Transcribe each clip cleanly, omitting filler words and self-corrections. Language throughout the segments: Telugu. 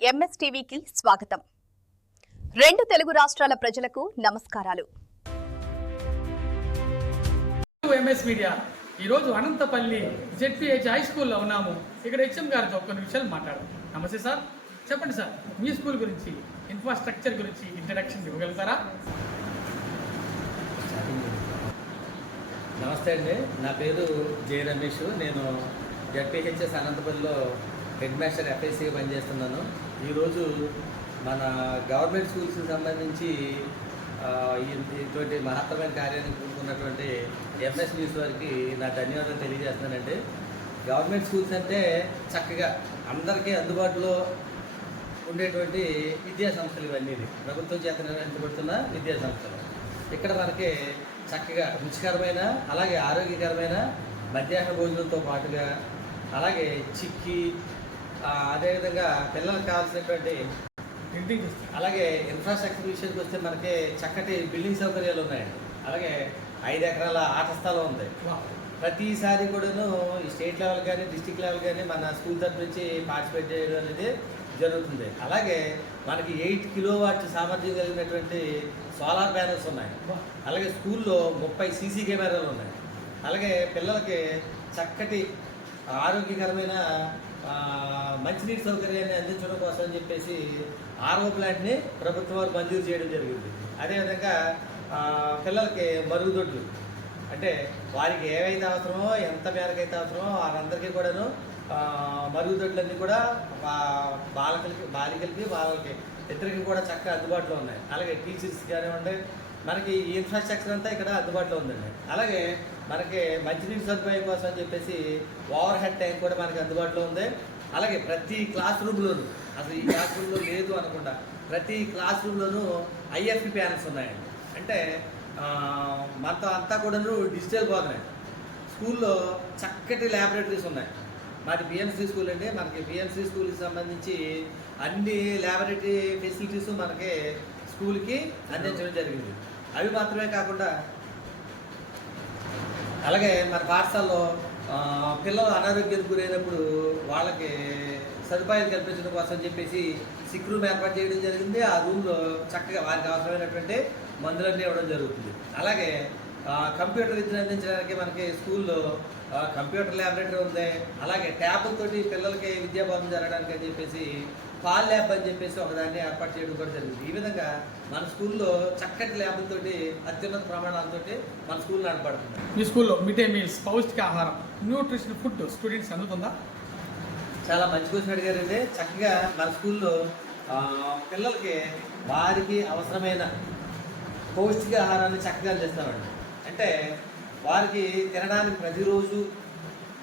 ఎంఎస్టీవీకి స్వాగతం. రెండు తెలుగు రాష్ట్రాల ప్రజలకు నమస్కారాలు. ఎంఎస్ మీడియా ఈరోజు అనంతపల్లి జెడ్పీహెచ్ హై స్కూల్లో ఉన్నాము. ఇక్కడ హెచ్ఎం గారితో కొన్ని విషయాలు మాట్లాడదాం. నమస్తే సార్, చెప్పండి సార్, మీ స్కూల్ గురించి, ఇన్ఫ్రాస్ట్రక్చర్ గురించి ఇంట్రడక్షన్ ఇవ్వగలుగుతారా? నమస్తే అండి, నా పేరు జే రమేష్. నేను జెడ్పీహెచ్ఎస్ అనంతపల్లిలో హెడ్ మాస్టర్ ఎఫ్ఐసిగా పనిచేస్తున్నాను. ఈరోజు మన గవర్నమెంట్ స్కూల్స్కి సంబంధించి ఇటువంటి మహత్తరమైన కార్యానికి కూడుకున్నటువంటి ఎంఎస్ న్యూస్ వారికి నా ధన్యవాదాలు తెలియజేస్తున్నానండి. గవర్నమెంట్ స్కూల్స్ అంటే చక్కగా అందరికీ అందుబాటులో ఉండేటువంటి విద్యా సంస్థలు ఇవన్నీ ప్రభుత్వం చేత నిర్వహించబడుతున్న విద్యా సంస్థలు. ఇక్కడ మనకి చక్కగా రుచికరమైన అలాగే ఆరోగ్యకరమైన మధ్యాహ్న భోజనంతో పాటుగా అలాగే చిక్కీ అదేవిధంగా పిల్లలకు కావాల్సినటువంటి అలాగే ఇన్ఫ్రాస్ట్రక్చర్ విషయానికి వస్తే మనకి చక్కటి బిల్డింగ్ సౌకర్యాలు ఉన్నాయండి. అలాగే 5 ఎకరాల ఆట స్థలం ఉంది. ప్రతిసారి కూడాను ఈ స్టేట్ లెవెల్ కానీ డిస్టిక్ లెవెల్ కానీ మన స్కూల్ తరఫు నుంచి పార్టిసిపేట్ చేయడం అనేది జరుగుతుంది. అలాగే మనకి 8 కిలోవాట్ సామర్థ్యం కలిగినటువంటి సోలార్ ప్యానల్స్ ఉన్నాయి. అలాగే స్కూల్లో 30 సీసీ కెమెరాలు ఉన్నాయి. అలాగే పిల్లలకి చక్కటి ఆరోగ్యకరమైన మంచినీటి సౌకర్యాన్ని అందించడం కోసం అని చెప్పేసి ఆర్ఓ ప్లాంట్ని ప్రభుత్వం వారు మంజూరు చేయడం జరిగింది. అదేవిధంగా పిల్లలకి మరుగుదొడ్లు అంటే వారికి ఏవైతే అవసరమో ఎంత మేరకు అయితే అవసరమో వారందరికీ కూడాను మరుగుదొడ్లన్నీ కూడా బాలికలకి వాళ్ళకి ఇద్దరికి కూడా చక్కగా అందుబాటులో ఉన్నాయి. అలాగే టీచర్స్ కానివ్వండి, మనకి ఈ ఇన్ఫ్రాస్ట్రక్చర్ అంతా ఇక్కడ అందుబాటులో ఉందండి. అలాగే మనకి మంచినీటి సదుపాయం కోసం అని చెప్పేసి ఓవర్ హెడ్ ట్యాంక్ కూడా మనకి అందుబాటులో ఉంది. అలాగే ప్రతి క్లాస్ రూమ్లోనూ, అసలు ఈ క్లాస్ రూమ్లో లేదు అనకుండా ప్రతి క్లాస్ రూమ్లోనూ ఐఎఫ్పి ప్యానల్స్ ఉన్నాయండి. అంటే మనతో అంతా కూడాను డిజిటల్ బోధన. స్కూల్లో చక్కటి ల్యాబొరేటరీస్ ఉన్నాయి. మాది బిఎంసీ స్కూల్ అండి. మనకి బిఎంసీ స్కూల్కి సంబంధించి అన్ని ల్యాబొరేటరీ ఫెసిలిటీస్ మనకి స్కూల్కి అందించడం జరిగింది. అవి మాత్రమే కాకుండా అలాగే మన పాఠశాలలో పిల్లలు అనారోగ్యానికి గురైనప్పుడు వాళ్ళకి సదుపాయాలు కల్పించడం కోసం చెప్పేసి సిక్ రూమ్ ఏర్పాటు చేయడం జరిగింది. ఆ రూమ్లో చక్కగా వారికి అవసరమైనటువంటి మందులన్నీ ఇవ్వడం జరుగుతుంది. అలాగే కంప్యూటర్ విద్యను అందించడానికి మనకి స్కూల్లో కంప్యూటర్ ల్యాబొరేటరీ ఉంది. అలాగే ట్యాబ్లతోటి పిల్లలకి విద్యాబోధన జరగడానికి అని చెప్పేసి పాల్ ల్యాబ్ అని చెప్పేసి ఒకదాన్ని ఏర్పాటు చేయడం కూడా జరిగింది. ఈ విధంగా మన స్కూల్లో చక్కటి ల్యాబ్లతోటి అత్యున్నత ప్రమాణాలతోటి మన స్కూల్ నడపడుతుంది. మీ స్కూల్లో మిడ్ డే మీల్స్, పౌష్టికాహారం, న్యూట్రిషన్ ఫుడ్ స్టూడెంట్స్ అందుతుందా? చాలా మంచి క్వశ్చన్ అడిగారండి. చక్కగా మన స్కూల్లో పిల్లలకి వారికి అవసరమైన పౌష్టికాహారాన్ని చక్కగా అందిస్తామండి. అంటే వారికి తినడానికి ప్రతిరోజు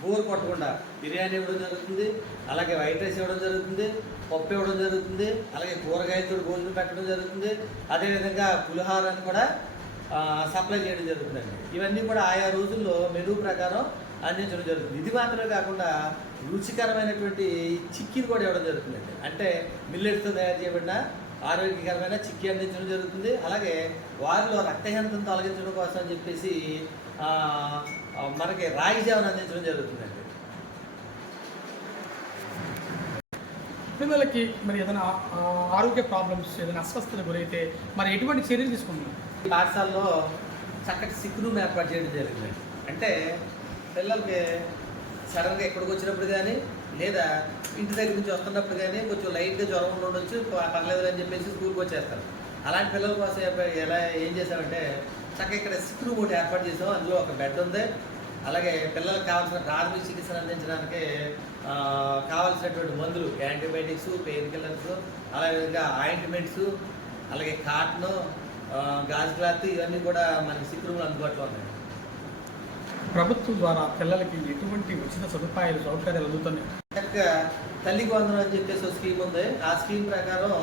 బోర్ కొట్టకుండా బిర్యానీ ఇవ్వడం జరుగుతుంది. అలాగే వైట్ రైస్ ఇవ్వడం జరుగుతుంది, పప్పు ఇవ్వడం జరుగుతుంది. అలాగే కూరగాయలతో భోజనం పెట్టడం జరుగుతుంది. అదేవిధంగా పులిహారాన్ని కూడా సప్లై చేయడం జరుగుతుందండి. ఇవన్నీ కూడా ఆయా రోజుల్లో మెనూ ప్రకారం అందించడం జరుగుతుంది. ఇది మాత్రమే కాకుండా రుచికరమైనటువంటి చిక్కీని కూడా ఇవ్వడం జరుగుతుందండి. అంటే మిల్లెట్స్తో తయారు చేయబడిన ఆరోగ్యకరమైన చిక్కీ అందించడం జరుగుతుంది. అలాగే వారిలో రక్తహీనతను తొలగించడం కోసం అని చెప్పేసి మనకి రాగి జావను అందించడం జరుగుతుందండి. పిల్లలకి మరి ఏదైనా ఆరోగ్య ప్రాబ్లమ్స్, ఏదైనా అస్వస్థతకు గురైతే మరి ఎటువంటి చర్యలు తీసుకుంటున్నారు? పాఠశాలలో చక్కటి సిక్ రూమ్ ఏర్పాటు చేయడం జరిగిందండి. అంటే పిల్లలకి సడన్గా ఎక్కడికి వచ్చినప్పుడు కానీ లేదా ఇంటి దగ్గర నుంచి వస్తున్నప్పుడు కానీ కొంచెం లైట్గా జ్వరం ఉండొచ్చు, పర్లేదు అని చెప్పేసి స్కూల్కి వచ్చేస్తారు. అలాంటి పిల్లల కోసం ఏం చేసామంటే చక్కగా ఇక్కడ సిక్ రూమ్ ఒకటి ఏర్పాటు చేసాం. అందులో ఒక బెడ్ ఉంది. అలాగే పిల్లలకు కావాల్సిన ప్రాథమిక చికిత్సను అందించడానికి కావాల్సినటువంటి మందులు, యాంటీబయాటిక్స్, పెయిన్ కిల్లర్స్, అలాగే ఆయింట్మెంట్స్, అలాగే కాటన్, గాజు క్లాత్, ఇవన్నీ కూడా మనకి సిక్ రూమ్లో అందుబాటులో ఉన్నాయి. ప్రభుత్వం ద్వారా పిల్లలకి ఎటువంటి ఉచిత సదుపాయాలు, సౌకర్యాలు అందుతున్నాయి? చక్కగా తల్లికి వందనం అని చెప్పేసి ఒక స్కీమ్ ఉంది. ఆ స్కీమ్ ప్రకారం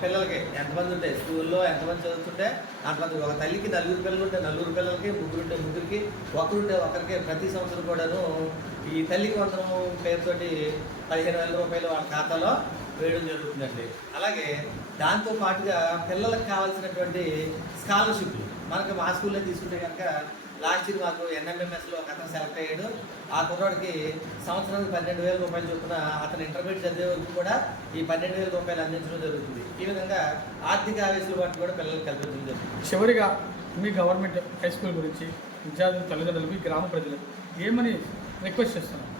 పిల్లలకి ఎంతమంది ఉంటే స్కూల్లో ఎంతమంది చదువుతుంటే అంతమంది, ఒక తల్లికి 4 పిల్లలు ఉంటే 4 పిల్లలకి, 3 ఉంటే 3కి, ఒకరుంటే ఒకరికి ప్రతి సంవత్సరం కూడాను ఈ తల్లికి వందనం పేరుతోటి 15,000 రూపాయలు వాళ్ళ ఖాతాలో వేయడం జరుగుతుందండి. అలాగే దాంతో పాటుగా పిల్లలకు కావాల్సినటువంటి స్కాలర్షిప్లు మనకు మా స్కూల్లో తీసుకుంటే కనుక లాస్ట్ ఇయర్ మాకు ఎన్ఎంఎంఎస్లో ఒక అతను సెలెక్ట్ అయ్యాడు. ఆ కుర్రాడికి సంవత్సరానికి 12,000 రూపాయలు చొప్పున అతను ఇంటర్మీడియట్ చదివే వరకు కూడా ఈ 12,000 రూపాయలు అందించడం జరుగుతుంది. ఈ విధంగా ఆర్థిక ఆవేశాలు కూడా పిల్లలకు కల్పించడం జరుగుతుంది. చివరిగా మీ గవర్నమెంట్ హై స్కూల్ గురించి విద్యార్థుల తల్లిదండ్రులు మీ గ్రామ ప్రజలకు ఏమని రిక్వెస్ట్ చేస్తున్నారు?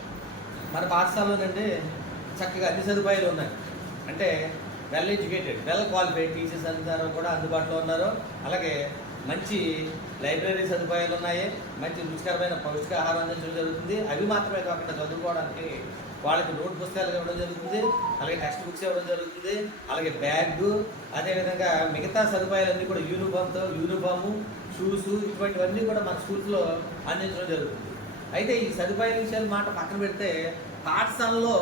మన పాఠశాలలోనంటే చక్కగా అన్ని సదుపాయాలు ఉన్నాయి. అంటే well educated, well qualified teachers అందరూ కూడా అందుబాటులో ఉన్నారు. అలాగే మంచి లైబ్రరీ సదుపాయాలు ఉన్నాయి. మంచి రుచికరమైన పౌష్టికాహారం అందించడం జరుగుతుంది. అవి మాత్రమే కాకుండా చదువుకోవడానికి వాళ్ళకి నోట్ పుస్తకాలు ఇవ్వడం జరుగుతుంది. అలాగే టెక్స్ట్ బుక్స్ ఇవ్వడం జరుగుతుంది. అలాగే బ్యాగ్, అదేవిధంగా మిగతా సదుపాయాలన్నీ కూడా యూనిఫాము, షూస్, ఇటువంటివన్నీ కూడా మన స్కూల్స్లో అందించడం జరుగుతుంది. అయితే ఈ సదుపాయాల విషయాలు మాట పక్కన పెడితే పాఠశాలలో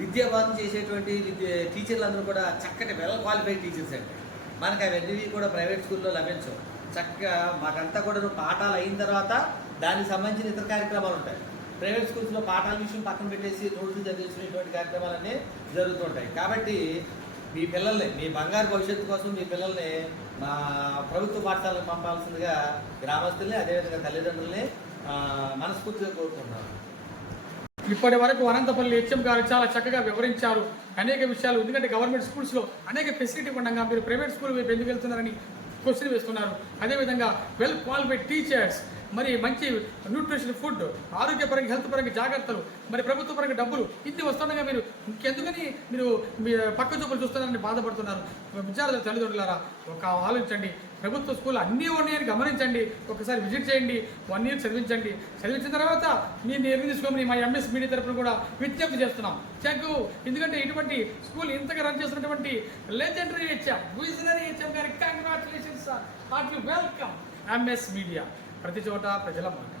విద్యాబోధన చేసేటువంటి టీచర్లు అందరూ కూడా చక్కటి వెల్ క్వాలిఫైడ్ టీచర్స్ అండి. మనకు అవన్నీ కూడా ప్రైవేట్ స్కూల్లో లభించవు. చక్కగా మాకంతా కూడా పాఠాలు అయిన తర్వాత దానికి సంబంధించిన ఇతర కార్యక్రమాలు ఉంటాయి. ప్రైవేట్ స్కూల్స్లో పాఠాల విషయం పక్కన పెట్టేసి నోట్స్ చదివించినటువంటి కార్యక్రమాలన్నీ జరుగుతుంటాయి. కాబట్టి మీ పిల్లల్ని, మీ బంగారు భవిష్యత్తు కోసం మీ పిల్లల్ని మా ప్రభుత్వ పాఠశాలకు పంపాల్సిందిగా గ్రామస్తుల్ని, అదేవిధంగా తల్లిదండ్రుల్ని మనస్ఫూర్తిగా కోరుకుంటున్నాను. ఇప్పటి వరకు అనంతపల్లి హెచ్ఎం గారు చాలా చక్కగా వివరించారు అనేక విషయాలు. ఎందుకంటే గవర్నమెంట్ స్కూల్స్లో అనేక ఫెసిలిటీ ఉండగా మీరు ప్రైవేట్ స్కూల్ వైపు ఎందుకు వెళ్తున్నారని క్వశ్చన్ వేస్తున్నారు. అదేవిధంగా వెల్ క్వాలిఫైడ్ టీచర్స్, మరి మంచి న్యూట్రిషన్ ఫుడ్, ఆరోగ్యపరంగా హెల్త్ పరంగా జాగ్రత్తలు, మరి ప్రభుత్వ పరంగా డబ్బులు ఇన్ని వస్తుండగా మీరు ఇంకెందుకని మీరు మీ పక్క చూపులు చూస్తున్నారని బాధపడుతున్నారు. విద్యార్థుల తల్లిదండ్రులారా ఒక ఆలోచించండి. ప్రభుత్వ స్కూల్ అన్నీ ఉన్నాయని గమనించండి. ఒకసారి విజిట్ చేయండి. 1 year చదివించండి. చదివించిన తర్వాత మీ నిర్ణయం తీసుకోమని మా ఎంఎస్ మీడియా తరఫున కూడా విజ్ఞప్తి చేస్తున్నాం. చెక్ ఎందుకంటే ఇటువంటి స్కూల్ ఇంతగా రన్ చేస్తున్నటువంటి లెజెండరీ హెచ్ఎం, విజనరీ హెచ్ఎం గారికి congratulations sir. Heartly welcome MS media. ప్రతి చోట ప్రజల మాట.